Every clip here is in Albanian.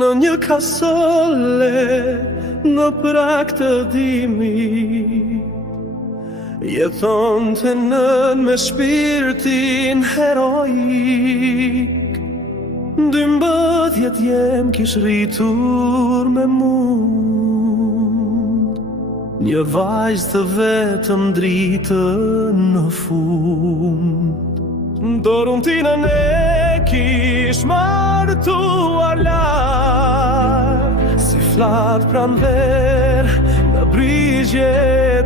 në një kasole në prak të dimi, jeton të nën me shpirtin heroik. 12 jem kish rritur me mund, një vajzë të vetëm dritën në fund. Dorën tinën e kish martuar larg, si flat pranver në brigje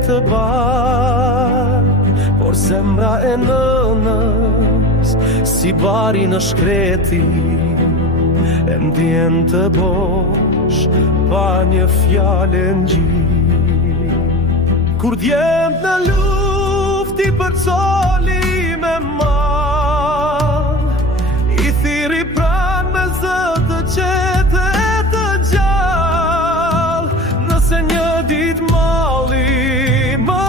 të bardh. Por zemra e nënës, si bari në shkreti, e ndjen të bosh pa një fjale ngjir. Kur djemt në lufti për coli me mal, i thiri pran me zë të qetë e të gjall. Nëse një dit malli më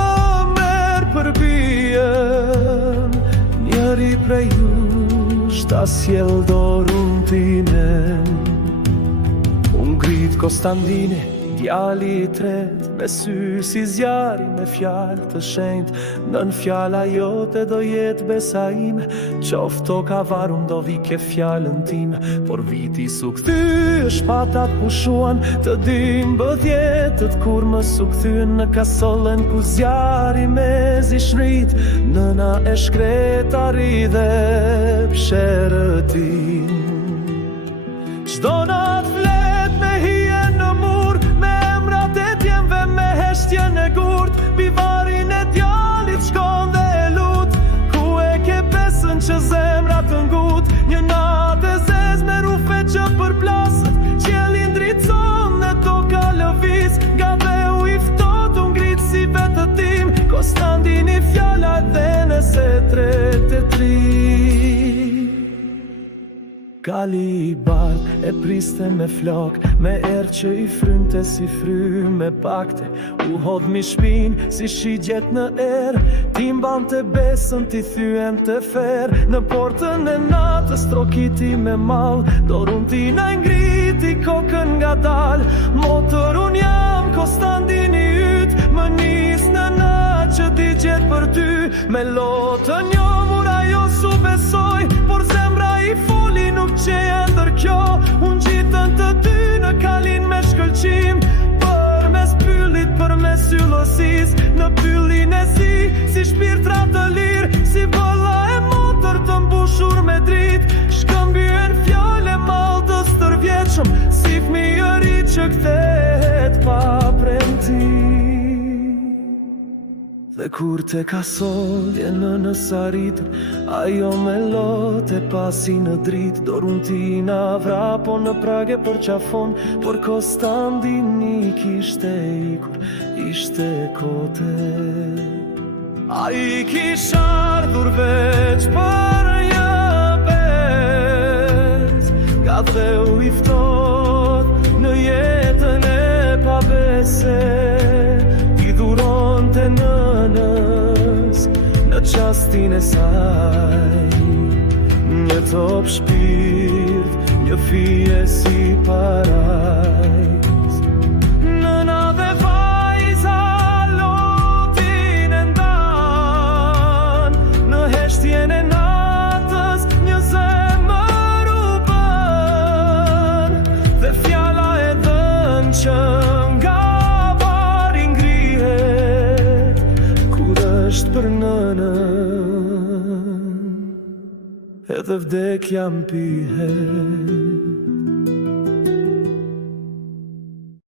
merr për bien, njëri prej jush ta sjell dorën time. Unë ngrit Konstantine, djali i tret, me sy si zjari me fjalë të shenjtë. Nën fjala jote do jetë besa ime, qofto ka varun do vi ke fjallën time. Por viti su kthy, shpatat pushuan, të dim bëdhjetët kur më su kthyn në kasolën ku zjari me zi shrit. Nëna e shkretari dhe psherëtin, çdo nat flet me hije në mur, me emrat e djemve me heshtjen e gurt. Bivarin e djalit shkon dhe e lut, ku e ke besën që zemra të ngut. Një nat e zez me rufe që përplasët, qiellin dritson e toka lëviz. Nga dheu i ftohtë u ngrit si vetë tim, Konstantini fjala dhe nëse tret e tri. Kali i bardh e priste me flok, me erë që i frynte si fry me pakte. U hodh mi shpin si shigjet në erë, ti mbante besën, ti thyen të fer. Në portën e natës trokiti me mall, dorën ti na ngriti kokën nga dal. Motor unë jam Konstantini yt, më nis në natë që di gjet për ty. Me lotën njomur ajo su besoj, por zemra i foli nuk qeja ndër kjo. Unë gjitën të dy në kalin me shkëlqim, për mes pyllit, për mes yllësis. Në pyllin e si shpirtra të lirë, si vëlla e motor të mbushur me drit. Shkëmbyen fjale malltës tërvjetshëm, si fëmijë ri që kthehet pa premtim. Dhe kur te kasolje nënës arritëm, ajo me lote pasi në dritë. Dorën ti na vra, po në prage për qafon, por Konstantini kishte ikur, ishte kote. A i kish ardhur veç për një bes, nga dheu i ftohtë në jetën e pabese. I dhuron të nënës në qastin e saj, një top shpirt, një fije si parajs. Nëna dhe vajza lotin e ndan, në heshtjen e natës një zemër u bën. Dhe fjala e dhën që nga vari ngrihet, kur është për nënën, edhe vdekja mpihet.